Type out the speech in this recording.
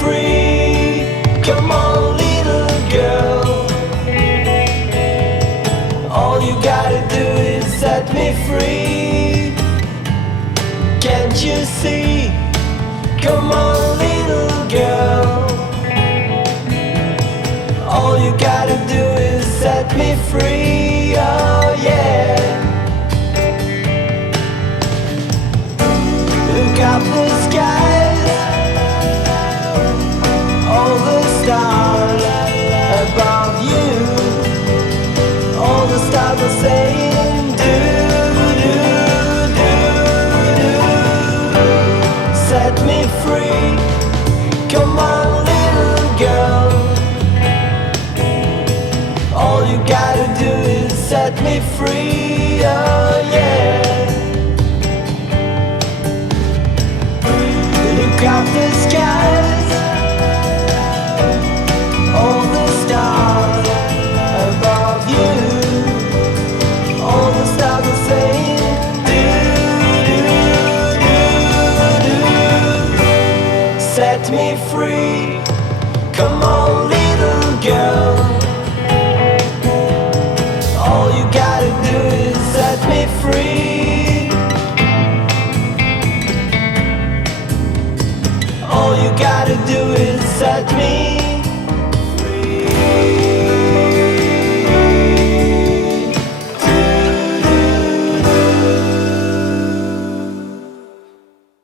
free. Come on, little girl. All you gotta do is set me free. Can't you see? Come on, little girl. All you gotta do is set me free. Oh yeah.